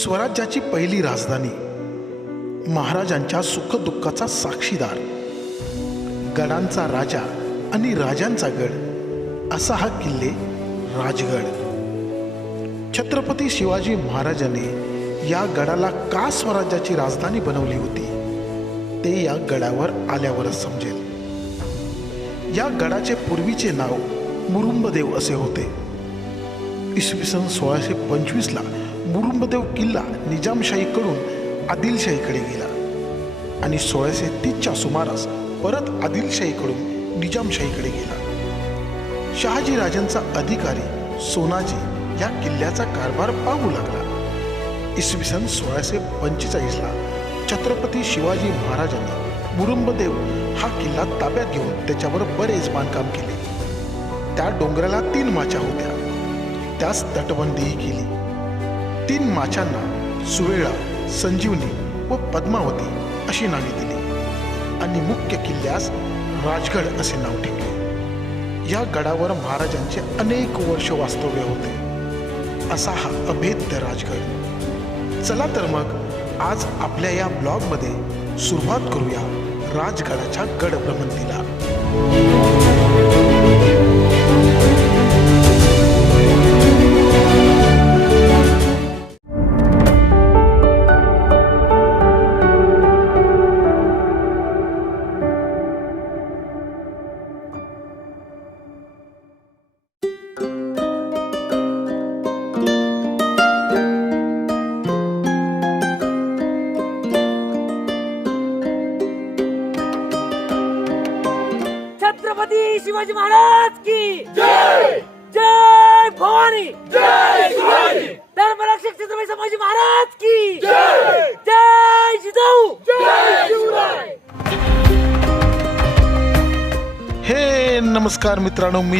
स्वराज्याची पहिली राजधानी महाराजांच्या सुखदुःखाचा साक्षीदार गडांचा राजा आणि राजांचा गड असा हा किल्ले राजगड. छत्रपती शिवाजी महाराजांनी या गडाला का स्वराज्याची राजधानी बनवली होती ते या गडावर आल्यावरच समजेल. या गडाचे पूर्वीचे नाव मुरुंबदेव असे होते. इसवी सन सोळाशे पंचवीसला मुरुंबदेव किल्ला निजामशाहीकडून आदिलशाहीकडे गेला. आणि सोळाशे तीसच्या सुमारास परत आदिलशाहीकडून निजामशाहीकडे गेला. शहाजी राजांचा अधिकारी सोनाजी या किल्ल्याचा कारभार पाहू लागला. इसवी सन सोळाशे पंचेचाळीसला छत्रपती शिवाजी महाराजांनी मुरुंबदेव हा किल्ला ताब्यात घेऊन त्याच्यावर बरेच बांधकाम केले. त्या डोंगराला तीन माच्या होत्या. त्यास तटबंदीही केली. तीन माचांना सुवेळा संजीवनी व पद्मावती अशी नावे दिली. आणि मुख्य किल्ल्यास राजगड असे नाव ठेवले. या गडावर महाराजांचे अनेक वर्ष वास्तव्य होते. असा हा अभेद्य राजगड. चला तर मग आज आपल्या या ब्लॉगमध्ये सुरुवात करूया राजगडाच्या गड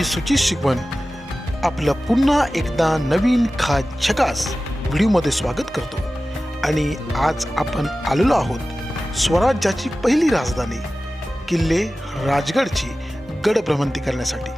मित्रांनो मी सुचित शिकवण. आपलं पुन्हा एकदा नवीन खास छकास. व्हिडिओमध्ये स्वागत करतो. आणि आज आपण आलेलो आहोत स्वराज्याची पहिली राजधानी किल्ले राजगडची गड भ्रमंती करण्यासाठी.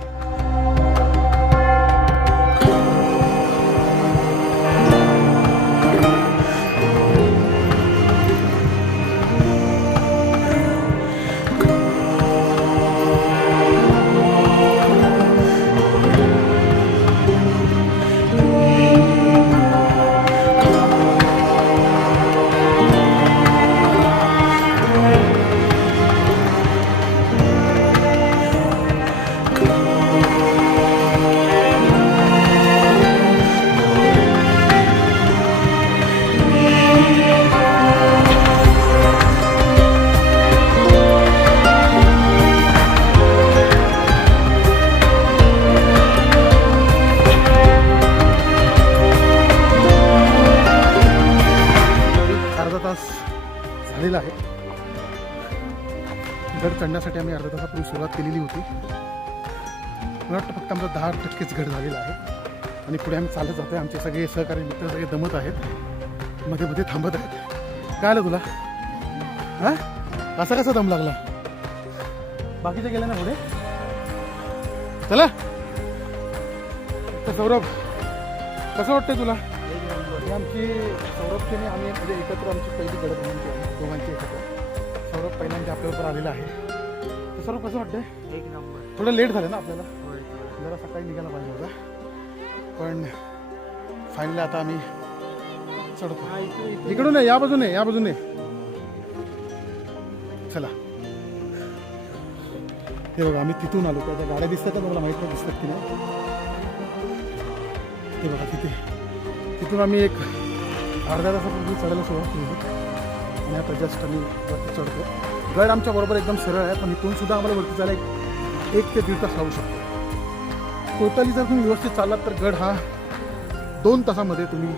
गड आम्ही अर्धा तासापूर्वी सुरुवात केलेली होती. मला वाटतं फक्त आमचा दहा टक्केच घट झालेला आहे. आणि पुढे आम्ही चालत जातो आमचे सगळे सहकारी मित्र सगळे दमत आहेत. मध्ये मध्ये थांबत आहेत. काय आलं तुला? हां? असा कसा दम लागला? बाकीचे गेले ना पुढे? चला. तर सौरभ कसं वाटतंय तुला? आमची सौरभची आम्ही म्हणजे एकत्र आमची पहिली गडद विनंती आहे. दोघांची एकत्र. सौरभ पहिल्यांदा आपल्याबरोबर आलेला आहे. सौरभ कसं वाटतंय? एक नंबर. थोडं लेट झालं ना आपल्याला. जरा सकाळी निघायला पाहिजे होता. पण फायनली आता आम्ही चढतो. इकडून या बाजूने या बाजूने. चला. हे बघा आम्ही तिथून आलो. त्या गाड्या दिसतात का तुम्हाला माहीत नाही दिसतात की नाही? हे बघा तिथे. तिथून आम्ही एक अर्ध्या तासापूर्वी चढायला सुरुवात केली. आणि आता जस्ट आम्ही चढतो. गड आमच्या बरोबर एकदम सरळ आहे पण इथून सुद्धा आम्हाला वरती जायला एक एक ते दीड तास लागू शकतो. टोटली जर तुम्ही व्यवस्थित चाललात तर गड हा दोन तासामध्ये तुम्ही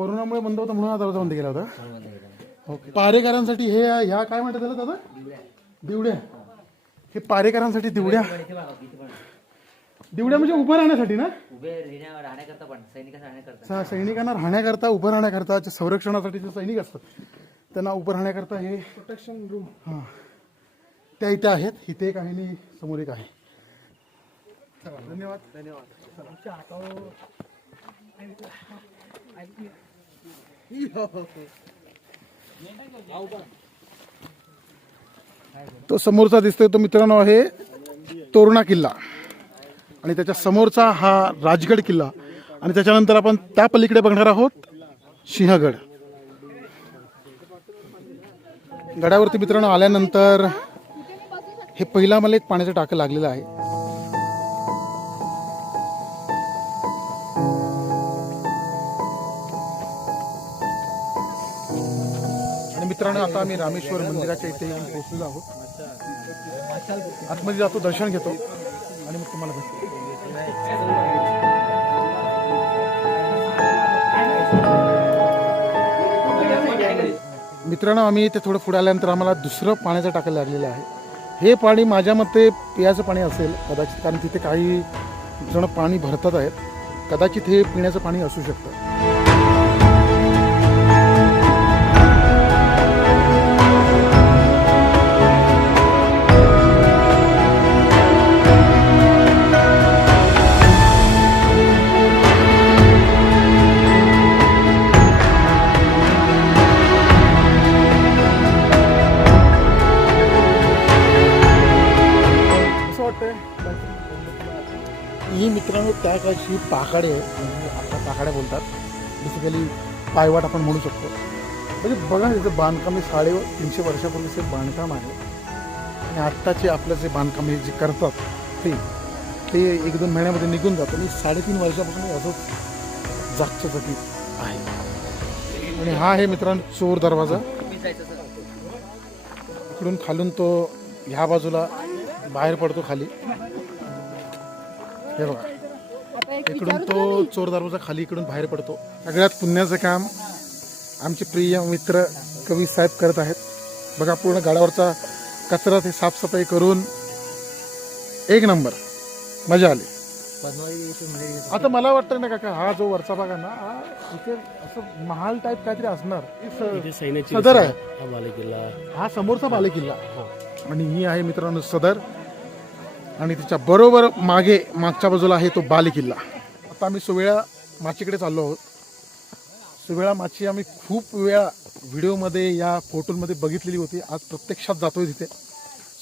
कोरोनामुळे बंद होता म्हणून हा दरवाजा बंद केला होता? ओके. पारेकरांसाठी हे ह्या काय म्हणतात त्याला दादा? दिवड्या. हे पारेकरांसाठी दिवड्या. दिवड्या म्हणजे उभं राहण्यासाठी ना? उभे राहण्या- राहण्याकरता पण सैनिकांना राहण्याकरता. सा- सैनिकांना राहण्याकरता उभं राहण्याकरता जे संरक्षणासाठी जे सैनिक असतात त्यांना उभं राहण्याकरता हे प्रोटेक्शन रूम हां. त्या इथे आहेत. इथे एक आहे आणि समोर एक आहे. धन्यवाद. धन्यवाद. तो समोरचा दिसतोय तो मित्रांनो आहे तोरणा किल्ला. आणि त्याच्या समोरचा हा राजगड किल्ला. आणि त्याच्यानंतर आपण त्या पलीकडे बघणार आहोत सिंहगड. गडावरती मित्रांनो आल्यानंतर हे पहिला मला एक पाण्याचं टाकं लागलेलं आहे. मित्रांनो आता आम्ही रामेश्वर मंदिराच्या इथे येऊन पोहोचलेलो आहोत. आतमध्ये जातो दर्शन घेतो आणि मग तुम्हाला भेटतो मित्रांनो आम्ही इथे थोडं पुढे आल्यानंतर आम्हाला दुसरं पाण्याचं टाकायला लागलेलं आहे. हे पाणी माझ्या मते पियाचं पाणी असेल कदाचित कारण तिथे काही जण पाणी भरतात आहेत. कदाचित हे पिण्याचं पाणी असू शकतं. म्हणजे त्या काळची पाकाडे म्हणजे आता पाकाड्या बोलतात बेसिकली पायवाट आपण म्हणू शकतो. म्हणजे बघा ना बांधकाम हे साडे तीनशे वर्षापूर्वीचे बांधकाम आहे. आणि आत्ताचे आपलं जे बांधकाम हे जे करतात ते ते एक दोन महिन्यामध्ये निघून जातं. आणि साडेतीन वर्षापासून असंच जागच्या जागी आहे. आणि हा आहे मित्रांनो चोर दरवाजा. इकडून खालून तो ह्या बाजूला बाहेर पडतो खाली. हे बघा. इकडून तो चोर दरवाजा खाली इकडून बाहेर पडतो. सगळ्यात पुण्याचं काम आमचे प्रिय मित्र कवी साहेब करत आहेत. बघा पूर्ण गाड्यावरचा कचरा ते साफसफाई करून एक नंबर. मजा आली. आता मला वाटतं ना काका हा जो वरचा भाग आहे ना हा इथे असं महाल टाईप काहीतरी असणार. हे सदर आहे. हा समोरचा बालेकिल्ला. आणि ही आहे मित्रांनो सदर. आणि तिच्या बरोबर मागे मागच्या बाजूला आहे तो बालेकिल्ला. आता आम्ही सुवेळा माचीकडे चाललो आहोत. सुवेळा माची आम्ही खूप वेळा व्हिडिओमध्ये या फोटोंमध्ये बघितलेली होती. आज प्रत्यक्षात जातोय तिथे.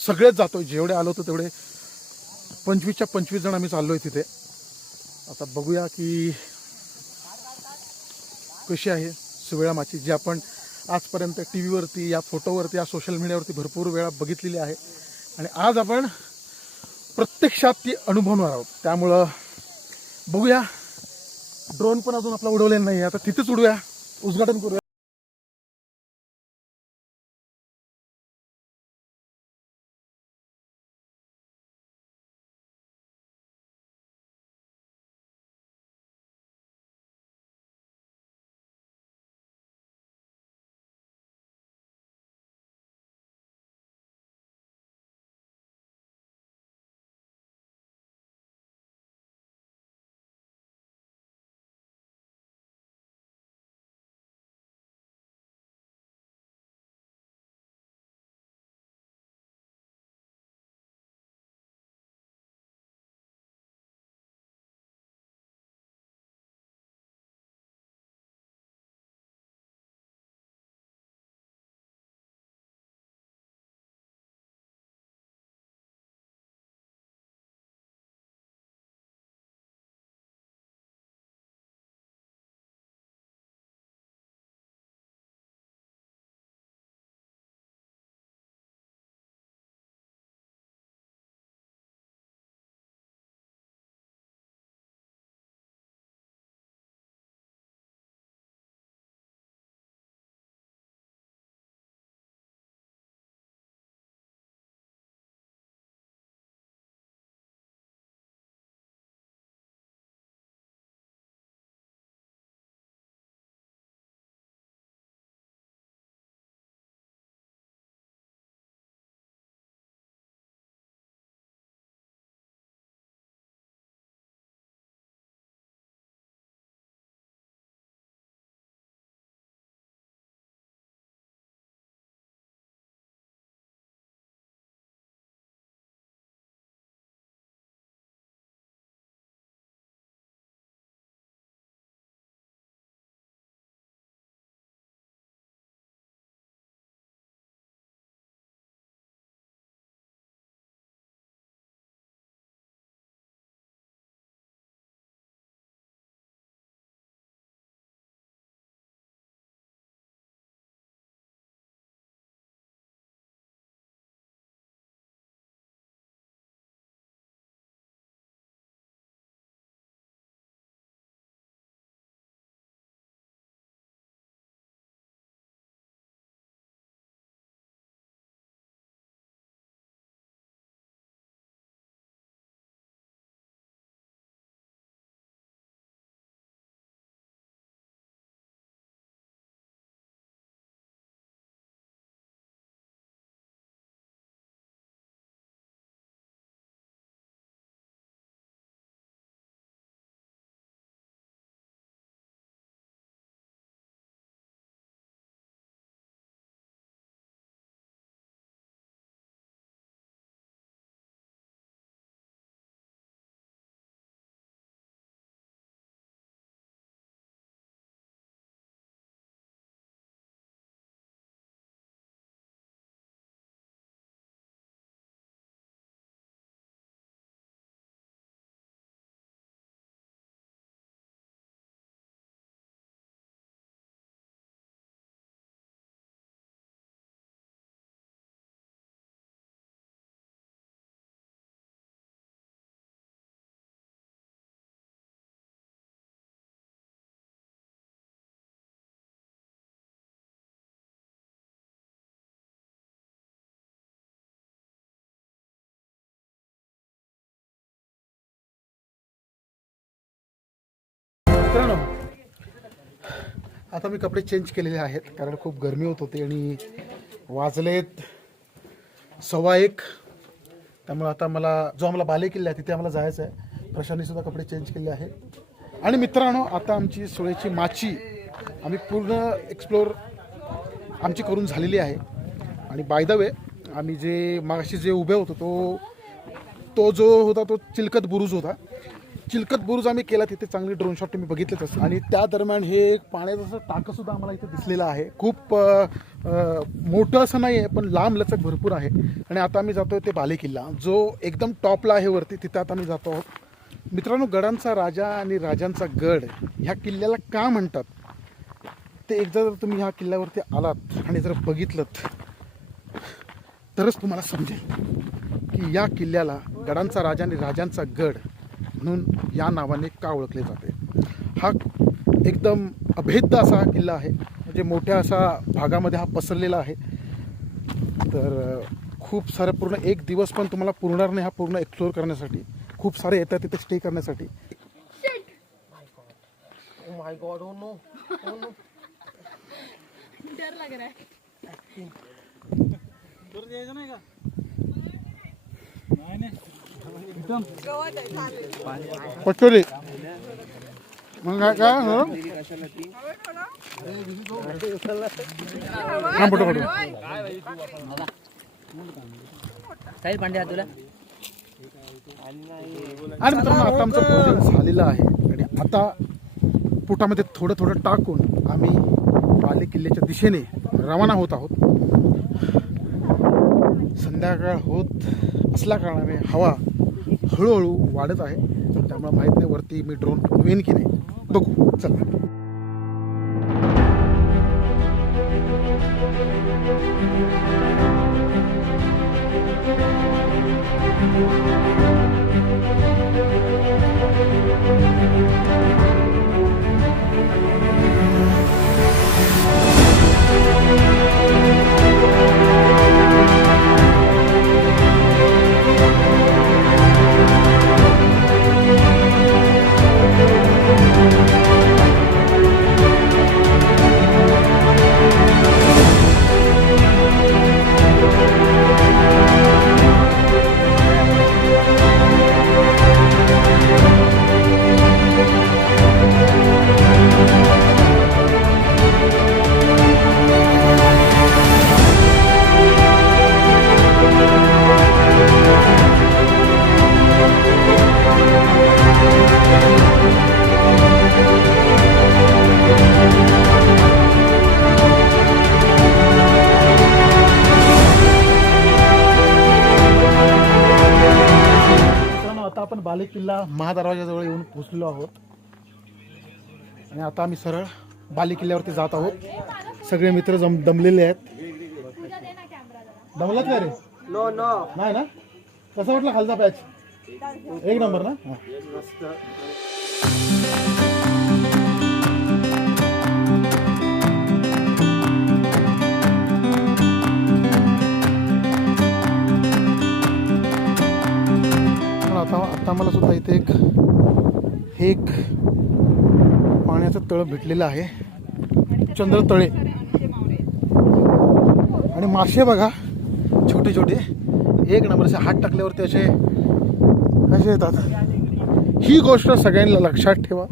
सगळेच जातोय. जेवढे आलो होतो तेवढे पंचवीसच्या पंचवीस जण आम्ही चाललोय तिथे. आता बघूया की कशी आहे सुवेळा माची जी आपण आजपर्यंत टी व्हीवरती या फोटोवरती या सोशल मीडियावरती भरपूर वेळा बघितलेली आहे. आणि आज आपण प्रत्यक्षात ती अनुभवणार आहोत. त्यामुळं बघूया. ड्रोन पण अजून आपला उडवलेला नाही आता तिथेच उडूया उद्घाटन करूया. मित्रांनो आता मी कपडे चेंज केलेले आहेत कारण खूप गरमी होत होती आणि वाजलेत सव्वा एक. त्यामुळे आता मला जो आम्हाला बाले किल्ला आहे तिथे आम्हाला जायचं आहे. प्रशांतने सुद्धा कपडे चेंज केले आहेत. आणि मित्रांनो आता आमची सोळ्याची माची आम्ही पूर्ण एक्सप्लोर आमची करून झालेली आहे. आणि बाय द वे आम्ही जे मागाशी जे उभे होतो तो तो जो होता तो चिलकत बुरुज होता. चिलकत बुरुज आम्ही केला तिथे चांगली ड्रोन शॉट तुम्ही बघितलेच असतील आणि त्या दरम्यान हे एक पाण्याचं असं टाकं सुद्धा आम्हाला इथे दिसलेलं आहे. खूप मोठं असं नाही आहे पण लांब लचक भरपूर आहे. आणि आता आम्ही जातोय ते बाले किल्ला जो एकदम टॉपला आहे वरती तिथे आता आम्ही जातो आहोत. मित्रांनो गडांचा राजा आणि राजांचा गड ह्या किल्ल्याला का म्हणतात? ते एकदा जर तुम्ही ह्या किल्ल्यावरती आलात आणि जर बघितलं तरच तुम्हाला समजेल की या किल्ल्याला गडांचा राजा आणि राजांचा गड म्हणून या नावाने का ओळखले जाते? हा एकदम अभेद्य असा हा किल्ला आहे. म्हणजे मोठ्या असा भागामध्ये हा पसरलेला आहे. तर खूप सारे पूर्ण एक दिवस पण तुम्हाला पुरणार नाही हा पूर्ण एक्सप्लोअर करण्यासाठी. खूप सारे येतात तिथे स्टे करण्यासाठी. डर पचोरी मग काय काय हं? हा फोटो फोटो पांडे तुला? आणि मित्रांनो आता आमचं भोजन झालेलं आहे. आणि आता पोटामध्ये थोडं थोडं टाकून आम्ही बाले किल्ल्याच्या दिशेने रवाना होत आहोत. संध्याकाळ होत असल्या कारणाने हवा हळूहळू वाढत आहे. त्यामुळे माहीत नाही वरती मी ड्रोन उडवेन की नाही. बघू. चला. मित्रांनो आणि आता आम्ही सरळ बाले किल्ल्यावरती जात आहोत. सगळे मित्र जम दमलेले आहेत. दमलात का रे? नो नो नाही ना? कसा वाटला खालचा पॅच? एक नंबर ना? आता आता मला सुद्धा इथे एक हे एक पाण्याचं तळ भेटलेलं आहे. चंद्र तळे आणि मासे बघा छोटे छोटे. एक नंबरचे हात टाकल्यावरती असे असे येतात. ही गोष्ट सगळ्यांना लक्षात ठेवा.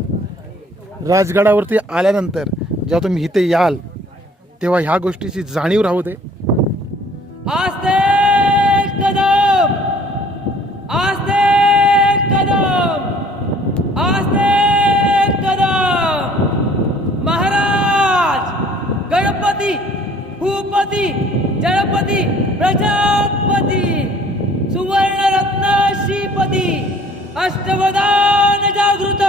राजगडावरती आल्यानंतर जेव्हा तुम्ही इथे याल तेव्हा ह्या गोष्टीची जाणीव राहू दे. अष्टवदान जागृत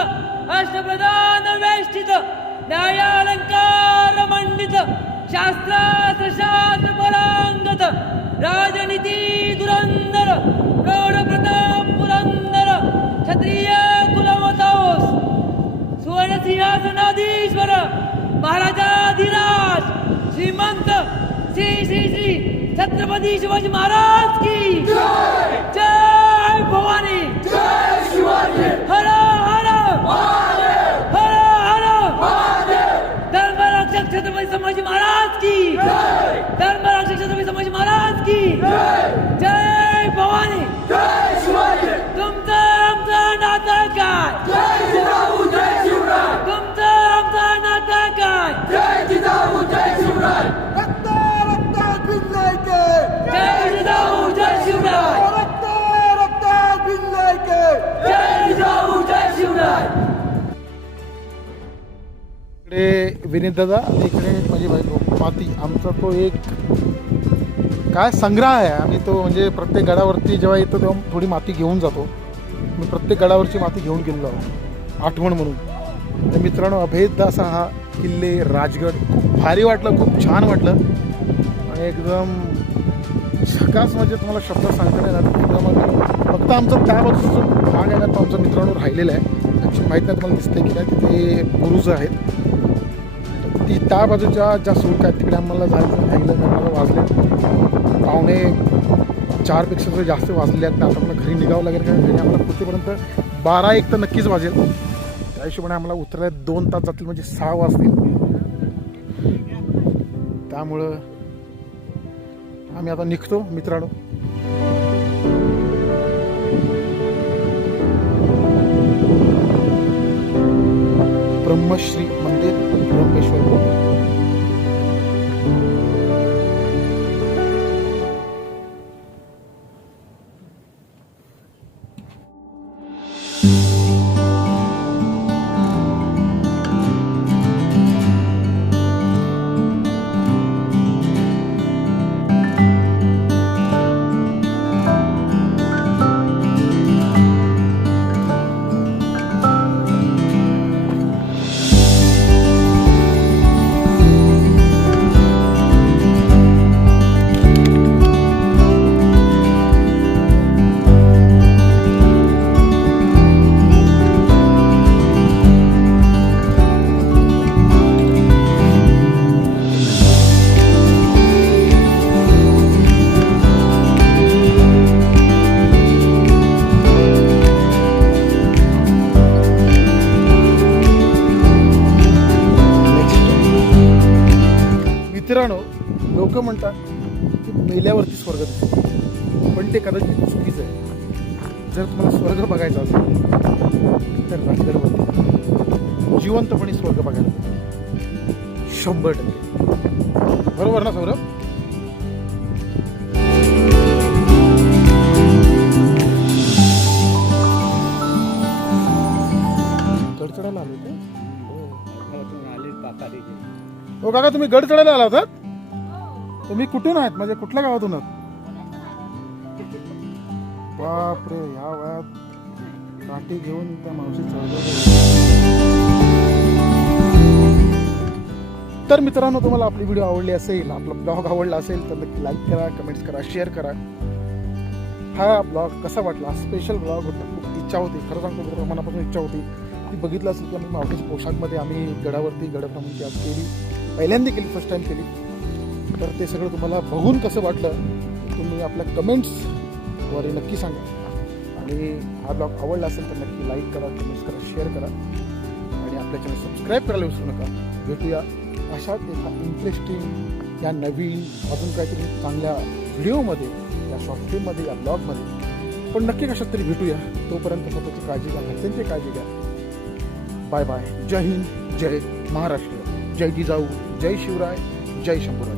अष्टप्रधान वेष्टित न्यायालंकार मंडित शास्त्रार्थ शास्त्र परांगत राजनीती धुरंधर प्रौढ प्रताप पुरंदर क्षत्रिय कुलवताओस सुवर्ण सिंहासनाधीश्वर महाराजाधिराज श्रीमंत श्री श्री श्री छत्रपती शिवाजी महाराज की जय! भवानी! छत्रपती संभाजी महाराज की धर्मराज छत्रपती संभाजी महाराज की जय! भवानी! तुमचं आमचं नातं इकडे विनीत दादा आणि इकडे माझी बाई माती आमचा तो एक काय संग्रह आहे. आम्ही तो म्हणजे प्रत्येक गडावरती जेव्हा येतो तेव्हा थोडी माती घेऊन जातो. मी प्रत्येक गडावरची माती घेऊन गेलेलो आहो आठवण म्हणून. तर मित्रांनो अभेद्य असा हा किल्ले राजगड. खूप भारी वाटलं खूप छान वाटलं. आणि एकदम सकास म्हणजे तुम्हाला शब्द सांगता नाही येणार. एकदम फक्त आमचं त्या बाजूचा भाग आहे ना तो आमचा मित्रांनो राहिलेला आहे. ॲक्च्युली माहीत नाही तुम्हाला दिसतंय की नाही तिथे बुरुज आहेत. ती त्या बाजूच्या ज्या सुख आहेत तिकडे आम्हाला जायचं राहिलं आम्हाला वाजले. पावणे चारपेक्षा जर जास्त वाजले आहेत ना आता आम्हाला घरी निघावं लागेल कारण घरी आम्हाला कुठेपर्यंत बारा एक तर नक्कीच वाजेल. त्या हिशोबाने आम्हाला उतरायला दोन तास जातील म्हणजे सहा वाजतील. त्यामुळं आम्ही आता निघतो मित्रांनो. ब्रह्मश्री मंदिर ब्रह्मेश्वर मंदिर. पण ते कदाचित चुकीचं आहे. जर तुम्हाला स्वर्ग बघायचा असेल तर राजगडवरती जिवंतपणे स्वर्ग बघायला. शंभर टक्के. बरोबर ना सौरभ? चढायला आलो का हो काका तुम्ही गड चढायला आला होतात? तुम्ही कुठून आहेत? म्हणजे कुठल्या गावातून आहात? बापरे ह्या वयात काठी घेऊन त्या मावशी तर मित्रांनो तुम्हाला आपली व्हिडिओ आवडली असेल आपला ब्लॉग आवडला असेल तर नक्की लाईक करा कमेंट्स करा शेअर करा. हा ब्लॉग कसा वाटला? स्पेशल ब्लॉग होता खूप इच्छा होती. खरं सांगतो मनापासून इच्छा होती. ती बघितलं असेल की आम्ही मावशीच्या पोशाखमध्ये आम्ही गडावरती गडभ्रमंती आज केली. पहिल्यांदा केली फर्स्ट टाईम केली. तर ते सगळं तुम्हाला बघून कसं वाटलं तुम्ही आपल्या कमेंट्स द्वारे नक्की सांगा. आणि हा ब्लॉग आवडला असेल तर नक्की लाईक करा कमेंट्स करा शेअर करा. आणि आपल्या चॅनल सबस्क्राईब करायला विसरू नका. भेटूया अशाच एका इंटरेस्टिंग या नवीन अजून काहीतरी चांगल्या व्हिडिओमध्ये या सॉफ्टवेअरमध्ये या ब्लॉगमध्ये पण नक्की कशात तरी भेटूया. तोपर्यंत स्वतःची काळजी घ्या घरच्यांची काळजी घ्या. बाय बाय जय हिंद जय महाराष्ट्र. जय जिजाऊ जय शिवराय जय शंभूराय.